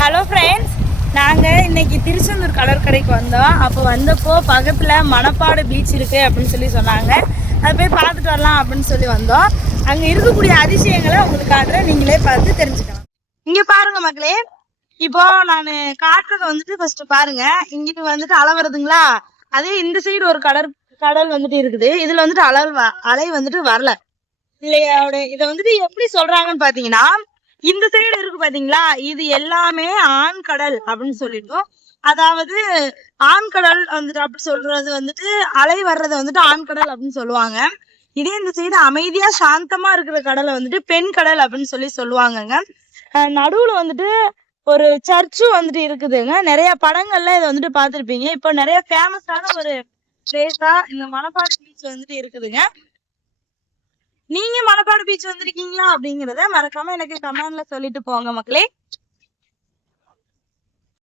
Hello friends, நாங்கள் இன்னைக்கு திருச்செந்தூர் கடற்கரைக்கு வந்தோம். அப்போ வந்தப்போ பக்கத்தில் மணப்பாடு பீச் இருக்குது அப்படின்னு சொல்லி சொன்னாங்க. அதை போய் பார்த்துட்டு வரலாம் அப்படின்னு சொல்லி வந்தோம். அங்கே இருக்கக்கூடிய அதிசயங்களை உங்களுக்கு காட்டுறேன், நீங்களே பார்த்து தெரிஞ்சுக்கலாம். இங்கே பாருங்க மக்களே, இப்போ நான் காட்டுறதை வந்துட்டு ஃபர்ஸ்ட் பாருங்க. இங்கிட்டு வந்துட்டு அலை வருதுங்களா, அதே இந்த சைடு ஒரு கடல் வந்துட்டு இருக்குது. இதுல வந்துட்டு அலை வந்துட்டு வரல இல்லையா. இதை வந்துட்டு எப்படி சொல்றாங்கன்னு பாத்தீங்கன்னா, இந்த சைடு இருக்கு பாத்தீங்களா, இது எல்லாமே ஆண் கடல் அப்படின்னு சொல்லிட்டோம். அதாவது ஆண் கடல் வந்துட்டு அப்படி சொல்றது வந்துட்டு அலை வர்றதை வந்துட்டு ஆண் கடல் அப்படின்னு சொல்லுவாங்க. இதே இந்த சைடு அமைதியா சாந்தமா இருக்கிற கடலை வந்துட்டு பெண் கடல் அப்படின்னு சொல்லி சொல்லுவாங்கங்க. நடுவுல வந்துட்டு ஒரு சர்ச்சும் வந்துட்டு இருக்குதுங்க. நிறைய படங்கள்ல இதை வந்துட்டு பார்த்திருப்பீங்க. இப்போ நிறைய ஃபேமஸான ஒரு பிளேஸா இந்த மணப்பாடு பீச் வந்துட்டு இருக்குதுங்க. நீங்க மணப்பாடு பீச் வந்திருக்கீங்களா அப்படிங்கறத மறக்காம எனக்கு கமெண்ட்ல சொல்லிட்டு போங்க மக்களே.